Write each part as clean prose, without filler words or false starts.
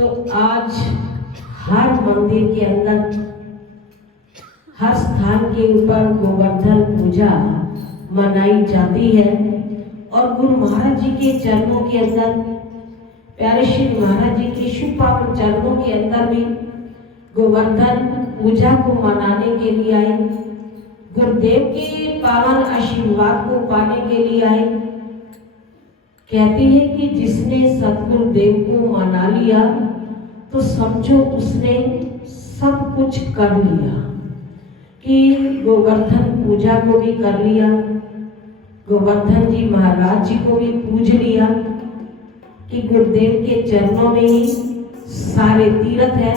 तो आज हर मंदिर के अंदर, हर स्थान के ऊपर गोवर्धन पूजा मनाई जाती है। और गुरु महाराज जी के चरणों के अंदर, प्यारे श्री महाराज जी के शुभ पावन चरणों के अंदर भी गोवर्धन पूजा को मनाने के लिए आए, गुरुदेव के पावन आशीर्वाद को पाने के लिए आए। कहती है कि जिसने सतगुरुदेव को मना लिया तो समझो उसने सब कुछ कर लिया। कि गोवर्धन पूजा को भी कर लिया, गोवर्धन जी महाराज जी को भी पूज लिया, कि गुरुदेव के चरणों में ही सारे तीर्थ है,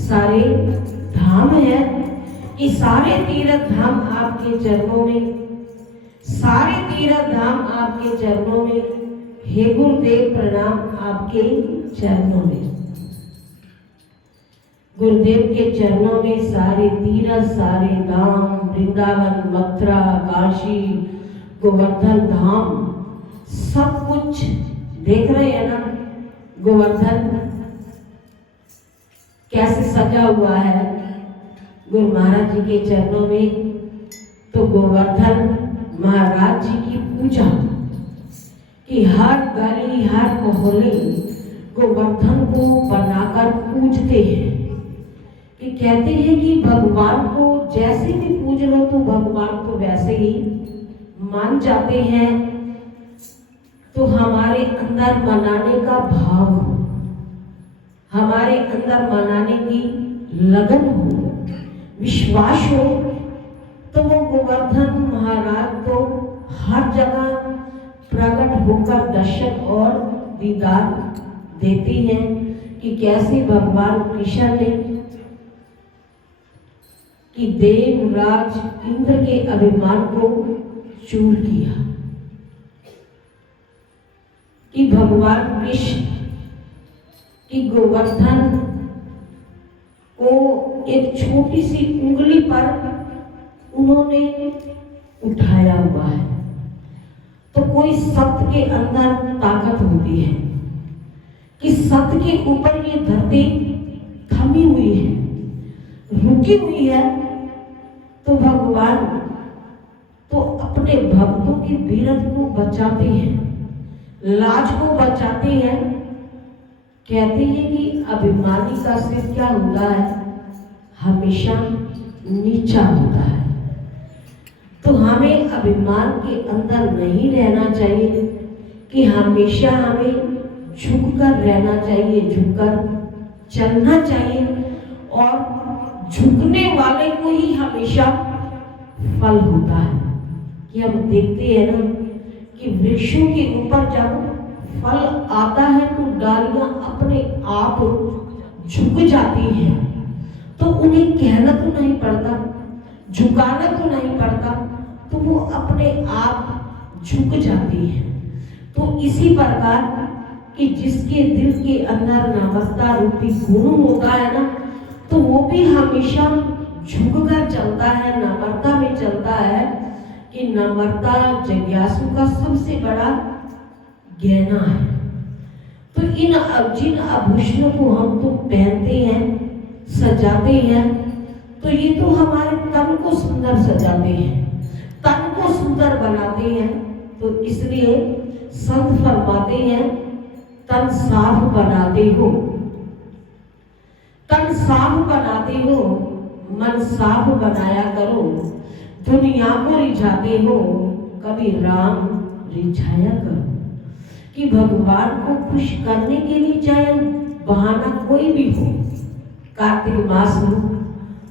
सारे धाम है, कि सारे तीर्थ धाम आपके चरणों में, सारे तीर्थ धाम आपके चरणों में। हे गुरुदेव प्रणाम आपके चरणों में। गुरुदेव के चरणों में सारे तीर्थ, सारे धाम, वृंदावन, मथुरा, काशी, गोवर्धन धाम, सब कुछ देख रहे हैं ना। गोवर्धन कैसे सजा हुआ है गुरु महाराज जी के चरणों में। तो गोवर्धन महाराज जी की पूजा कि हर गली, हर मोहल्ले गोवर्धन को बनाकर पूजते हैं। कि कहते हैं कि भगवान को जैसे भी पूज लो तो भगवान को वैसे ही मान जाते हैं। तो हमारे अंदर मनाने का भाव हो, हमारे अंदर मनाने की लगन हो, विश्वास हो, तो वो गोवर्धन महाराज को हर जगह प्रकट होकर दर्शन और दीदार देती हैं। कि कैसे भगवान कृष्ण ने कि देवराज इंद्र के अभिमान को चूर किया, कि भगवान कृष्ण की गोवर्धन को एक छोटी सी उंगली पर उन्होंने उठाया हुआ है। तो कोई सत्य के अंदर ताकत होती है कि सत्य के ऊपर ये धरती थमी हुई है, रुकी हुई है। तो भगवान तो अपने भक्तों की वीरत को बचाते हैं, लाज को बचाते हैं। कहते हैं कि अभिमानी का सिर क्या होता है, हमेशा नीचा होता है। तो हमें अभिमान के अंदर नहीं रहना चाहिए, कि हमेशा हमें झुककर रहना चाहिए, झुककर चलना चाहिए। और झुकने वाले को ही हमेशा फल होता है। कि हम देखते हैं ना कि वृक्षों के ऊपर जब फल आता है तो डालियां अपने आप झुक जाती हैं। तो उन्हें कहना तो नहीं पड़ता, झुकाना तो नहीं पड़ता, तो वो अपने आप झुक जाती है। तो इसी प्रकार कि जिसके दिल के अंदर नम्रता रूपी गुण होता है ना, तो वो भी हमेशा झुककर चलता है, नम्रता में चलता है। कि नम्रता जिज्ञासु का सबसे बड़ा गहना है। तो जिन आभूषणों को हम तो पहनते हैं, सजाते हैं, तो ये तो हमारे तन को सुंदर सजाते हैं, तन को सुंदर बनाते हैं। तो इसलिए संत फरमाते हैं, तन साफ बनाते हो, तन साफ बनाते हो, मन साफ बनाया करो। दुनिया को रिझाते हो, कभी राम रिझाया करो। कि भगवान को खुश करने के लिए चाहे बहाना कोई भी हो, कार्तिक मास हो,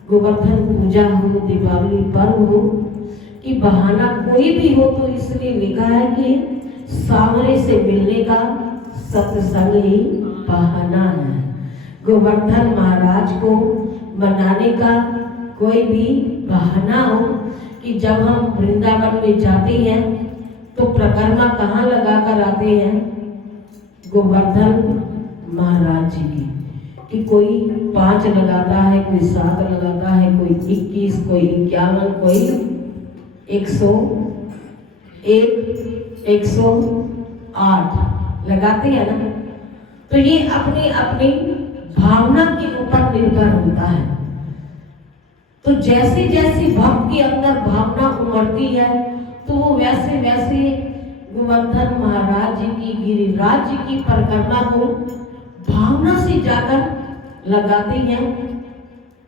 गोवर्धन पूजा हो, दीपावली पर्व हो, कि बहाना कोई भी हो, तो इसलिए लिखा है कि सामने से मिलने का सत्संग ही बहाना है। गोवर्धन महाराज को मनाने का कोई भी बहाना हो। कि जब हम वृंदावन में जाते हैं तो परिक्रमा कहाँ लगा कर आते हैं, गोवर्धन महाराज जी की। कि कोई 5 लगाता है, कोई 7 लगाता है, कोई 21, कोई 51, कोई 101, 108 लगाते हैं ना। तो ये अपनी अपनी भावना के ऊपर निर्भर होता है। तो जैसे जैसे भक्त के अंदर भावना उमड़ती है तो वो वैसे वैसे गोवर्धन महाराज जी की, गिरिराज जी की परिक्रमा को भावना से जाकर लगाते हैं।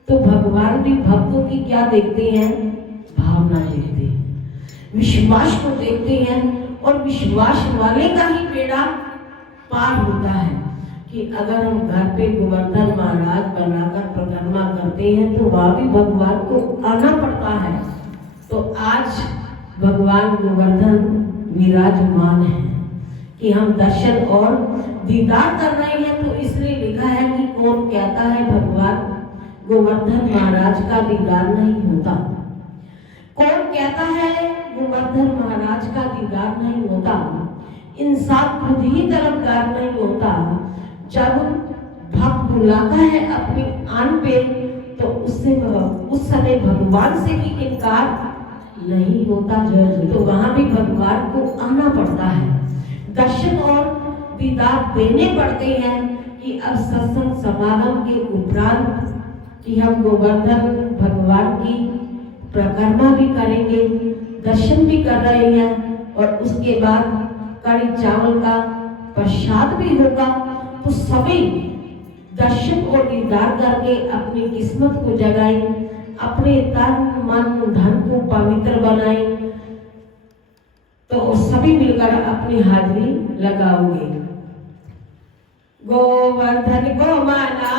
तो भगवान भी भक्तों की क्या देखते हैं? भावना देखते हैं, विश्वास को देखते हैं। और विश्वास वाले का ही बेड़ा पार होता है कि अगर हम घर पे गोवर्धन महाराज बनाकर परिक्रमा करते हैं तो वहां भी भगवान को आना पड़ता है। तो आज भगवान गोवर्धन विराजमान है कि हम दर्शन और दीदार कर रहे हैं। तो इसलिए लिखा है कि कौन कहता है भगवान गोवर्धन महाराज का दीदार नहीं होता? कौन कहता है गोवर्धन महाराज का दीदार नहीं होता? इंसान खुद ही तरफदार नहीं होता। जब भक्त बुलाता है अपनी आन पे तो उससे उस समय भगवान से भी इनकार नहीं होता। तो वहां भी भगवान को आना पड़ता है, दर्शन और दीदार देने पड़ते हैं। कि अब सत्संग समागम के उपरांत कि हम गोवर्धन भगवान की परिक्रमा भी करेंगे, दर्शन भी कर रहे हैं और उसके बाद कड़ी चावल का प्रसाद भी होगा। तो सभी दर्शन और दीदार करके अपनी किस्मत को जगाएं, अपने तन मन धन को पवित्र बनाएं। तो सभी मिलकर अपनी हाजिरी लगाओगे। गोवर्धन को माना